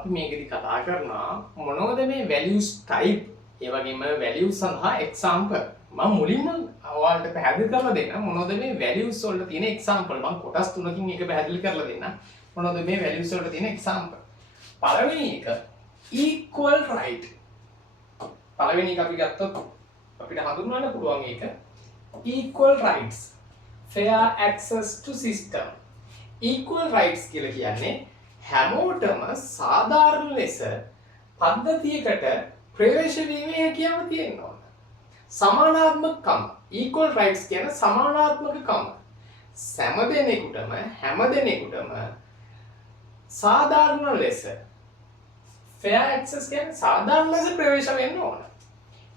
අපි මේකෙදි කතා කරනවා මොනවද මේ values type ඒ වගේම values සඳහා example මම මුලින්ම ඔයාලට පැහැදිලි කරලා දෙන්න මොනවද මේ values වලට තියෙන example මම කොටස් තුනකින් ඒක පැහැදිලි කරලා දෙන්න මොනවද මේ values වලට තියෙන example පළවෙනි එක equal right පළවෙනි එක අපි ගත්තොත් අපිට හඳුන්වන්න පුළුවන් ඒක equal rights fair access to system equal rights කියලා කියන්නේ හැමෝටම සාධාරණ ලෙස පද්ධතියකට ප්‍රවේශ වීමේ හැකියාව තියෙන්න ඕන. සමානාත්මකකම equal rights කියන සමානාත්මකකම හැම දෙනෙකුටම සාධාරණ ලෙස fair access කියන්නේ සාධාරණ ලෙස ප්‍රවේශ වෙන්න ඕන.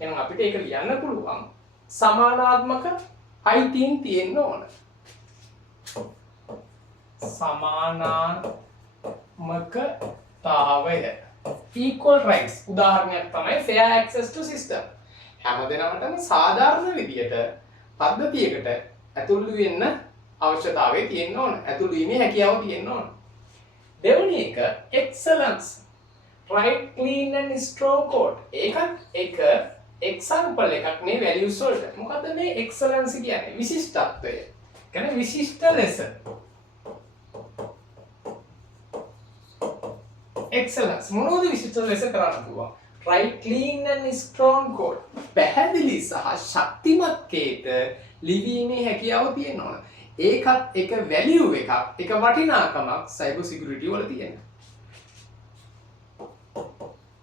එහෙනම් අපිට ඒක ලියන්න පුළුවන් සමානාත්මක අයිතීන් තියෙන්න ඕන. සමානාත්මකතාවය equal rights උදාහරණයක් තමයි fair access to system හැමදෙනාටම සාධාරණ විදියට පද්ධතියකට ඇතුළු වෙන්න අවශ්‍යතාවය තියෙන්න ඕන ඇතුළු වීමේ හැකියාව තියෙන්න ඕන දෙවෙනි එක excellence right clean and strong code ඒකත් එක example එකක් මේ values වලට මොකද්ද මේ excellence කියන්නේ විශිෂ්ටත්වය කියන්නේ විශිෂ්ට ලෙස excellence මොනවද විශිෂ්ට ලෙස කරන්න පුළුවන් right clean and strong code පැහැදිලි සහ ශක්තිමත් කේත ලිවීමේ හැකියාව තියෙන්න ඕන ඒකත් එක value එකක් එක වටිනාකමක් cyber security වල තියෙන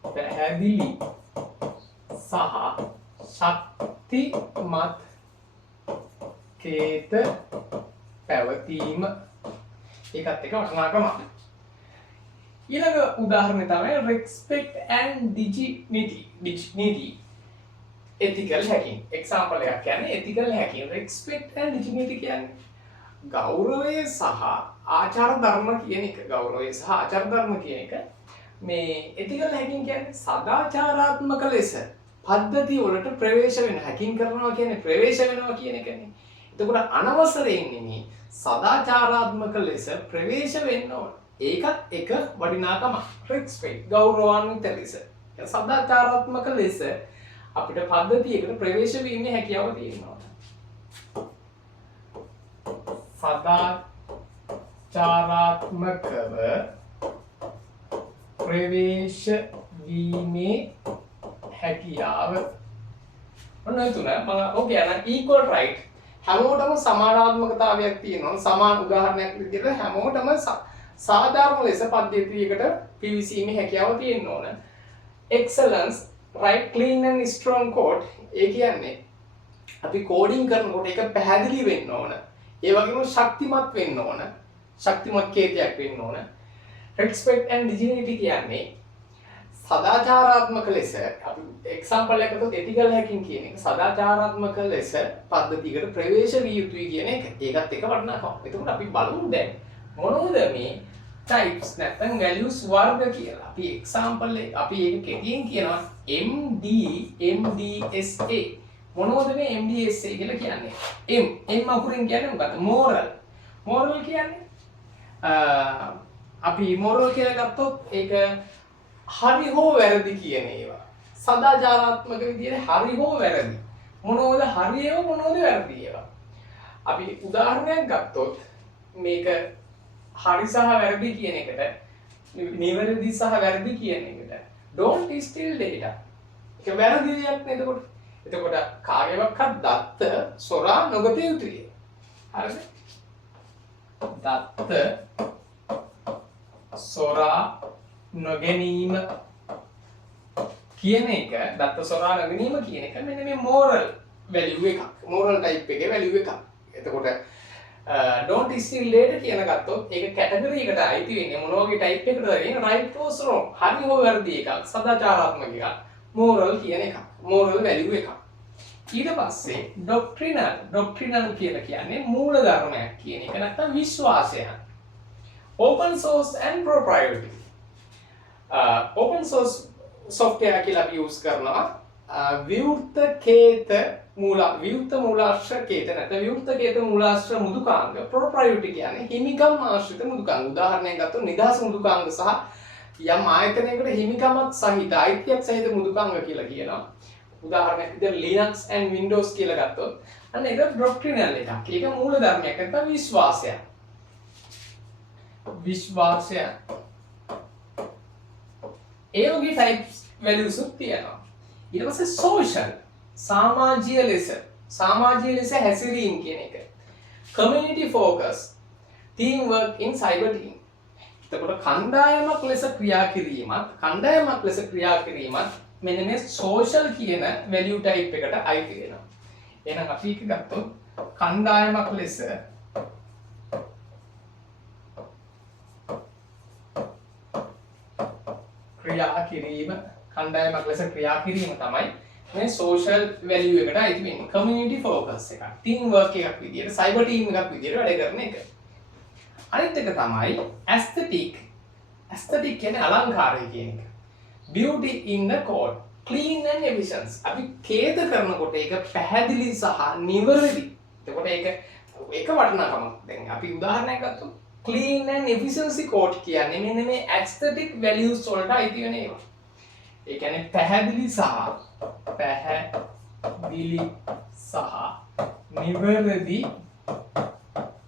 පැහැදිලි සහ ශක්තිමත් කේත පැවතීම ඒකත් එක වටිනාකමක් ඊළඟ උදාහරණය තමයි respect and dignity ethical hacking example එකක් කියන්නේ ethical hacking respect and dignity කියන්නේ ගෞරවය සහ ආචාර ධර්ම කියන එක මේ ethical hacking කියන්නේ සදාචාරාත්මක ලෙස පද්ධතිය වලට ප්‍රවේශ වෙන hacking කරනවා කියන්නේ ප්‍රවේශ වෙනවා කියන එකනේ එතකොට අනවසරයෙන් නෙමෙයි සදාචාරාත්මක ලෙස ප්‍රවේශ වෙන්න ඕන ඒකත් එක වටිනාකමක් respect ගෞරවාන්විත ලෙස සදාචාරාත්මක ලෙස අපිට පද්ධතියකට ප්‍රවේශ වීමේ හැකියාව තියෙනවා සදාචාරාත්මකව ප්‍රවේශ වීමේ හැකියාව ඔන්න ඒ තුන මම ඔකේ අන equal right හැමෝටම සමානාත්මකතාවයක් තියෙනවා සමාන උදාහරණයක් විදිහට හැමෝටම සාධාරණ ලෙස පද්ධතියකට පිවිසීමේ හැකියාව තියෙන්න ඕන. Excellence, right clean and strong code. ඒ කියන්නේ අපි කෝඩින් කරනකොට ඒක පැහැදිලි වෙන්න ඕන. ඒ වගේම ශක්තිමත් වෙන්න ඕන. ශක්තිමත් කේතයක් වෙන්න ඕන. Respect and dignity කියන්නේ සදාචාරාත්මක ලෙස අපි example එකකට ethical hacking කියන එක සදාචාරාත්මක ලෙස පද්ධතියකට ප්‍රවේශ විය යුතුයි කියන එක. ඒකත් එක වටිනාකමක්. එතකොට අපි බලමු දැන් මොනවද මේ types නැත්නම් values වර්ග කියලා. අපි example එක අපි ඒක කෙටියෙන් කියනවා MDSA. මොනවද මේ MDSA කියලා කියන්නේ? M අකුරෙන් කියන්නේ මොකක්ද? moral කියන්නේ අපි moral කියලා ගත්තොත් ඒක හරි හෝ වැරදි කියන ඒවා. සදාචාරාත්මක විදිහට හරි හෝ වැරදි. මොනවද හරි ඒවා මොනවද වැරදි ඒවා. අපි උදාහරණයක් ගත්තොත් මේක හරි සහ වැරදි කියන එකට නිවැරදි සහ වැරදි කියන එකට don't steal data ඒක වැරදි දෙයක් නේද එතකොට කාර්යවක්වත් දත්ත සොරා නොගත යුතුය හරිද දත්ත සොරා නොගැනීම කියන එක දත්ත සොරා නොගැනීම කියන එක මෙන්න මේ moral value එකක් moral type එකේ value එකක් එතකොට don't steal data කියන ගත්තොත් ඒක කැටගරි එකට අයිති වෙන්නේ මොන වගේ type එකකටද කියන්නේ right or wrong හරි හෝ වැරදි එකක් සදාචාරාත්මක එකක් moral කියන එකක් moral value එකක් ඊට පස්සේ doctrinal කියලා කියන්නේ මූල ධර්මයක් කියන එක නැත්නම් විශ්වාසයක් open source and proprietary open source software කියලා අපි use කරනවා විවෘත කේත විවෘත මූලාශ්‍ර කේත නැත්නම් විවෘත කේත මූලාශ්‍ර මෘදුකාංග proprietary කියන්නේ හිමිකම් ආශ්‍රිත මෘදුකාංග උදාහරණයක් ගත්තොත් නිදහස් මෘදුකාංග සහ යම් ආයතනයකට හිමිකමක් සහිත අයිතියක් සහිත මෘදුකාංග කියලා කියනවා. උදාහරණයක් විදිහට Linux and Windows කියලා ගත්තොත් අන්න ඒක ඩොක්ට්‍රිනල් එකක්. ඒක මූල ධර්මයක් නැත්නම් විශ්වාසයක්. විශ්වාසය ඒ වගේ types values උත් තියෙනවා. ඊට පස්සේ social සමාජීය ලෙස හැසිරීම කියන එක. community focus teamwork in cyber team. එතකොට කණ්ඩායමක් ලෙස ක්‍රියා කිරීමත් මෙන්න මේ social කියන value type එකට අයිති වෙනවා. එහෙනම් අපි එක ගත්තොත් කණ්ඩායමක් ලෙස ක්‍රියා කිරීම තමයි මේ social value එකට අයිති වෙන්නේ. community focus එකක්, team work එකක් විදියට, cyber team එකක් විදියට වැඩ කරන එක. අනිත් එක තමයි aesthetic. aesthetic කියන්නේ අලංකාරය කියන එක. beauty in the code, clean and efficient. අපි ඡේද කරනකොට ඒක පැහැදිලි සහ නිවැරදි. එතකොට ඒක වටිනාකමක්. දැන් අපි උදාහරණයක් ගත්තොත් clean and efficiency code කියන්නේ මෙන්න මේ aesthetic values වලට අයිති වෙන ඒවා. ඒ කියන්නේ පැහැදිලි සහ නිවැරදි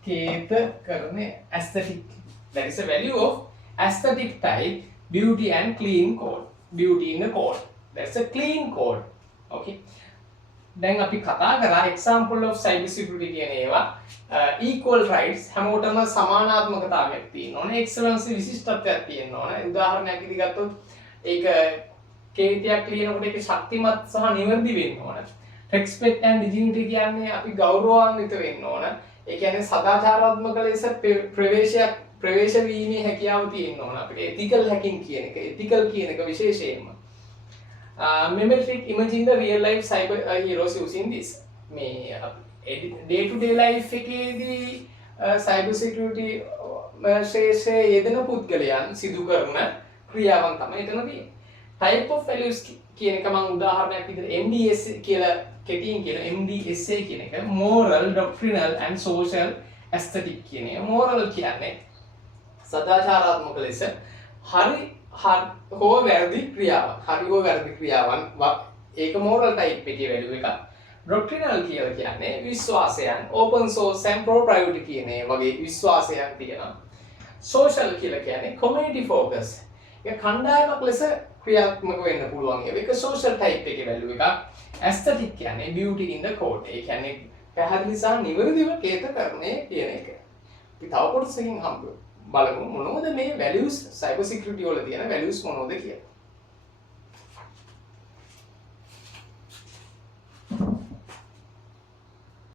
ඡේද කරන aesthetic. That is a value of aesthetic type, beauty and clean code. Beauty in the code. That's a clean code. Okay. දැන් අපි කතා කරා example of cyber security කියන ඒවා equal rights හැමෝටම සමානාත්මකතාවයක් තියෙන්න ඕනේ. excellence විශිෂ්ටත්වයක් තියෙන්න ඕනේ. උදාහරණයක් ඉදි ගත්තොත් ඒක කේතියක් ලියනකොට ඒක ශක්තිමත් සහ නිවැරදි වෙන්න ඕනේ. respect and dignity කියන්නේ අපි ගෞරවාන්විත වෙන්න ඕනේ. ඒ කියන්නේ සදාචාරාත්මක ලෙස ප්‍රවේශ වීමේ හැකියාව තියෙන්න ඕන. අපිට ethical hacking කියන එක, ethical කියන එක විශේෂයෙන්ම. Mimetic imaging the real life cyber heroes using this. මේ day to day life එකේදී cyber security ශේෂයේ යෙදෙන පුද්ගලයන් සිදු කරන ක්‍රියාවන් තමයි එතන තියෙන්නේ. type of values කියන එක මම උදාහරණයක් විදිහට MDSA කියලා කෙටියෙන් කියන MDSA කියන එක moral, doctrinal and social aesthetic කියන එක. moral කියන්නේ සදාචාරාත්මක ලෙස හරි හෝ වැරදි ක්‍රියාවන් ඒක moral type එකේ value එකක්. doctrinal කියලා කියන්නේ විශ්වාසයන්, open source and proprietary කියන ඒ වගේ විශ්වාසයන් තියෙනවා. social කියලා කියන්නේ community focus. ඒක කණ්ඩායමක් ලෙස ක්‍රියාත්මක වෙන්න පුළුවන්. ඒක social type එකේ value එකක්. aesthetic කියන්නේ beauty in the code. ඒ කියන්නේ පැහැදිලි සහ නිවැරදිව කේත කරන්නේ කියන එක. අපි තව කොටසකින් බලමු මොනවද මේ values cyber security වල තියෙන values මොනවද කියලා.